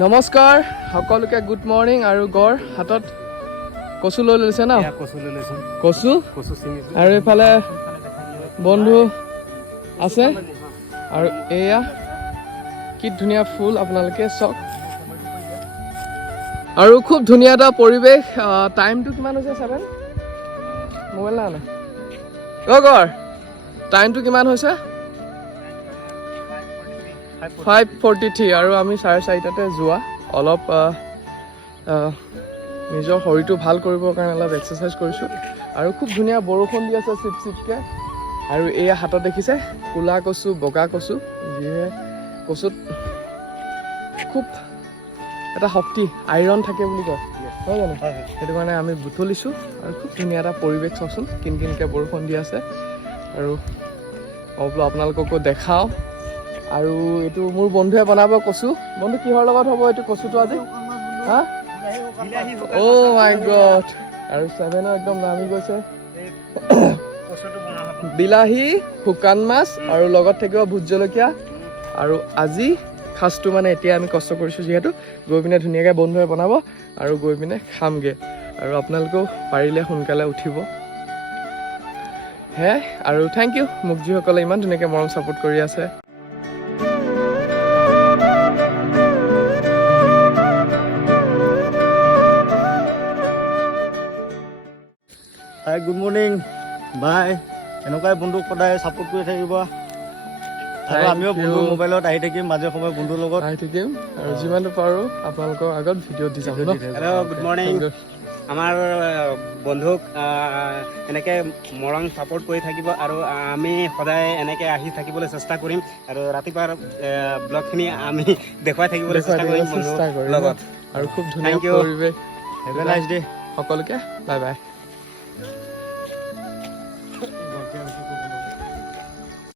নমস্কাৰ সকলোকে good morning আৰু গড় হাতত কচু লৈ লৈছে ন কচু আৰু এইফালে বন্ধু আছে আৰু এয়া কি ধুনীয়া ফুল আপোনালোকে চাওক আৰু খুব ধুনীয়া এটা পৰিৱেশ টাইমটো কিমান হৈছে 7 মোবাইল নাই অ' গড় টাইমটো কিমান হৈছে 5:43 আৰু আমি 4:30টাতে যোৱা অলপ নিজৰ শৰীৰটো ভাল কৰিবৰ কাৰণে অলপ এক্সাৰচাইজ কৰিছোঁ আৰু খুব ধুনীয়া বৰষুণ দি আছে চিপ চিপকৈ আৰু এয়া হাতত দেখিছে ক'লা কচু বগা কচু যিয়ে কচুত খুব এটা শক্তি আইৰণ থাকে বুলি কয় হয় জানো সেইটো কাৰণে আমি বুটলিছোঁ আৰু খুব ধুনীয়া এটা পৰিৱেশ চাওকচোন কিন কিনকৈ বৰষুণ দি আছে আৰু বোলো আপোনালোককো দেখাওঁ আৰু এইটো মোৰ বন্ধুৱে বনাব কচু বন্ধু কিহৰ লগত হ'ব এইটো কচুটো আজি হা অ' মাই গড আৰু 7 একদম নামি গৈছে বিলাহী শুকান মাছ আৰু লগত থাকিব ভোট জলকীয়া আৰু আজি সাজটো মানে এতিয়া আমি কষ্ট কৰিছোঁ যিহেতু গৈ পিনে ধুনীয়াকৈ বন্ধুৱে বনাব আৰু গৈ পিনে খামগৈ আৰু আপোনালোকেও পাৰিলে সোনকালে উঠিব হে আৰু থেংক ইউ মোক যিসকলে ইমান ধুনীয়াকৈ মৰম ছাপোৰ্ট কৰি আছে হাই গুড মৰ্ণিং বাই এনেকুৱাই বন্ধুক সদায় ছাপোৰ্ট কৰি থাকিব আৰু আমিও বন্ধু মোবাইলত আহি থাকিম মাজে সময়ে বন্ধুৰ লগত আহি থাকিম আৰু যিমানটো পাৰোঁ আপোনালোকৰ আগত ভিডিঅ' দি যাম হেল্ল' গুড মৰ্ণিং আমাৰ বন্ধুক এনেকৈ মৰম ছাপোৰ্ট কৰি থাকিব আৰু আমি সদায় এনেকৈ আহি থাকিবলৈ চেষ্টা কৰিম আৰু ৰাতিপুৱাৰ ব্লগখিনি আমি দেখুৱাই থাকিবলৈ চেষ্টা কৰিম বন্ধুৰ লগত আৰু খুব ধুনীয়া পৰিৱেশ হেভ এ নাইচ ডে সকলোকে বাই বাই